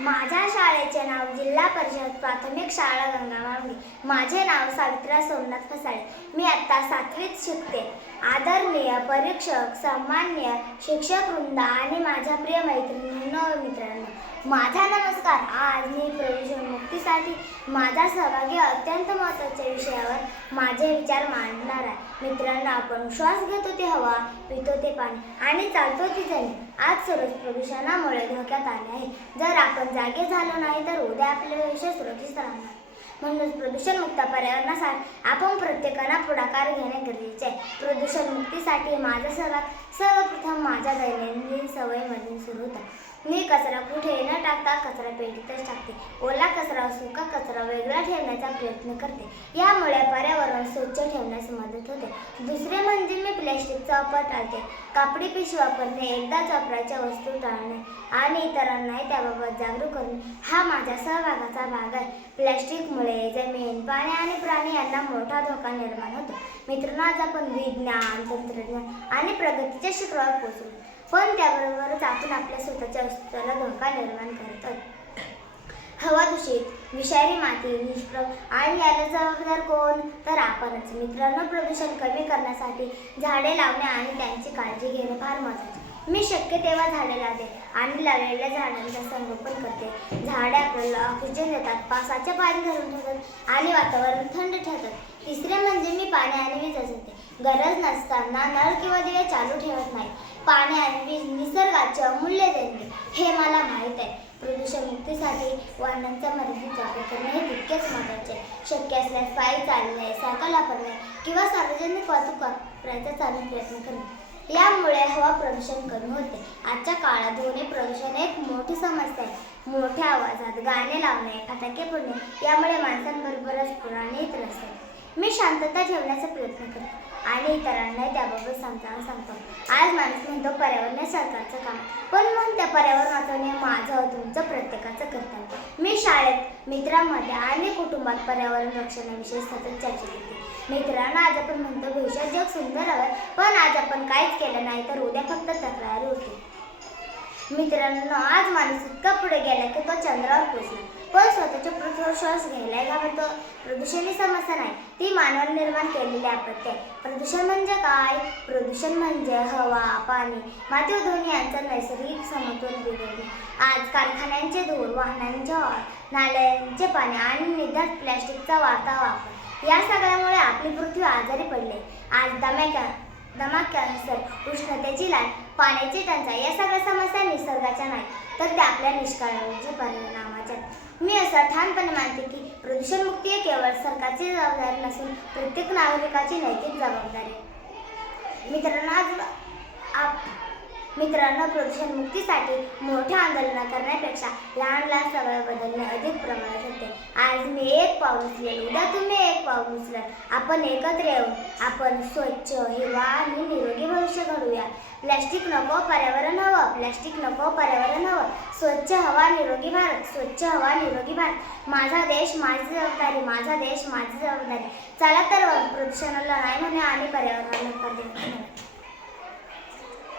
माझ्या शाळेचे नाव जिल्हा परिषद प्राथमिक शाळा गंगामावली. माझे नाव सावित्रा सोमनाथ फसाळे. मी आता 7वीत शिकते. आदरणीय परीक्षक, सन्माननीय शिक्षक वृंद आणि माझ्या प्रिय मैत्रिणींनो व मित्रांनो, माझा नमस्कार. आज मी प्रदूषण मुक्तीसाठी माझा सहभागी अत्यंत महत्त्वाच्या विषयावर माझे विचार मांडणार आहे. मित्रांनो, आपण श्वास घेतो ती हवा, पितो ते पाणी आणि चालतो ती जमीन आज सर्वच प्रदूषणामुळे धोक्यात आले आहे. जर आपण जागे झालो नाही तर उद्या आपले भविष्य सुरक्षित राहणार. म्हणूनच प्रदूषणमुक्त पर्यावरणासाठी आपण प्रत्येकाला पुढाकार घेणे गरजेचे आहे. प्रदूषण मुक्तीसाठी माझा सहभाग सर्वप्रथम माझ्या दैनंदिन सवयीमधून सुरू होता. मी कचरा कुठे न टाकता कचरा पेटीतच टाकते. ओला कचरा सुका कचरा वेगळा ठेवण्याचा प्रयत्न करते. यामुळे पर्यावरण स्वच्छ ठेवण्यास मदत होते. दुसरे म्हणजे मी प्लॅस्टिकचा वापर टाळते. कापडी पिशवी वापरणे, एकदाच वापरायच्या वस्तू टाळणे आणि इतरांनाही त्याबाबत जागरूक करणे हा माझ्या सहभागाचा भाग आहे. प्लॅस्टिकमुळे जमीन, पाणी आणि प्राणी यांना मोठा धोका निर्माण होतो. मित्रांनो, आज आपण विज्ञान, तंत्रज्ञान आणि प्रगतीच्या शिखरावर पोहोचलो, पण त्याबरोबरच आपण आपल्या स्वतःच्या अस्तित्वाला धोका निर्माण करत आहोत. हवा दूषित, विषारी माती, निष्प्रभ आणि याला जबाबदार कोण? तर आपणच. मित्रांनो, प्रदूषण कमी करण्यासाठी झाडे लावणे आणि त्यांची काळजी घेणे फार महत्त्वाचे. मी शक्य तेव्हा झाडे लावते आणि लावलेल्या झाडांचे संगोपन करते. झाडे आपल्याला ऑक्सिजन देतात, पावसाचे पाणी धरून ठेवतात आणि वातावरण थंड ठेवतात. तिसरे म्हणजे मी पाणी आणि वीज वाचवते. गरज नसताना नळ किंवा दिवे चालू ठेवत नाही. पाणी आणि वीज निसर्गाचे अमूल्य देणगे हे मला माहीत आहे. प्रदूषण मुक्तीसाठी वाहनांचा मर्यादित वापर करणे हे तितकेच महत्त्वाचे आहे. शक्य असल्यास पायी चालणे, सायकल वापरणे किंवा सार्वजनिक वाहतूक वापरायचा चालू प्रयत्न करणे यामुळे हवा प्रदूषण कमी होते. आजच्या काळात ध्वनी प्रदूषण एक मोठी समस्या आहे. मोठ्या आवाजात गाणे लावणे, फटाके फोडणे यामुळे माणसांबरोबरच प्राणी त्रस्त. मी शांतता ठेवण्याचा प्रयत्न करते आणि इतरांना त्याबाबत सांगतो. आज माणूस म्हणतो पर्यावरण हे सरकारचं काम, पण मग त्या पर्यावरण वाचवणे माझं, तुमचं, प्रत्येकाचं कर्तव्य. मी शाळेत, मित्रांमध्ये आणि कुटुंबात पर्यावरण रक्षणाविषयी सतत चर्चा करते. मित्रांनो, आज आपण म्हणतो भविष्यात जग सुंदर हवं, पण आज आपण काहीच केलं नाही तर उद्या फक्त तक्रारी होती. मित्रांनो, आज माणूस इतका पुढे गेला की तो चंद्रावर पोहोचला, पण स्वतःच्या पृथ्वीवर श्वास घ्यायला घाबरतो. प्रदूषण ही समस्या नाही, ती मानव निर्माण केलेली आपत्ती आहे. प्रदूषण म्हणजे काय? प्रदूषण म्हणजे हवा, पाणी, माती व ध्वनी यांचा नैसर्गिक समतोल बिघडणे. आज कारखान्यांचे धूर, वाहनांचे हॉर्न, नाल्यांचे पाणी आणि निर्धात प्लॅस्टिकचा वाढता वापर या सगळ्यामुळे आपली पृथ्वी आजारी पडली. आज दमा, कॅन्सर, उष्णतेची लाट, पाण्याची टंचाई या सगळ्या समस्या निसर्गाच्या नाही तर त्या आपल्या निष्काळजी परिणामाच्या. मी असं ठामपणे मानते की प्रदूषण मुक्ती ही केवळ सरकारची जबाबदारी नसून प्रत्येक नागरिकाची नैतिक जबाबदारी आहे. मित्रांनो, प्रदूषण मुक्तीसाठी मोठ्या आंदोलन करण्यापेक्षा लहान लहान सवय बदलणे अधिक प्रमाणात होते. आज मी एक पाऊल उचलेल, उद्या तुम्ही एक पाऊल उचलाल. आपण एकत्र येऊन आपण स्वच्छ, हिरवा आणि निरोगी भविष्य घडूया. प्लॅस्टिक नको, पर्यावरण हवं. प्लॅस्टिक नको, पर्यावरण हवं. स्वच्छ हवा, निरोगी भारत. स्वच्छ हवा, निरोगी भारत. माझा देश, माझी जबाबदारी. माझा देश, माझी जबाबदारी. चला तर प्रदूषणाला नाही म्हणूया आणि पर्यावरणाला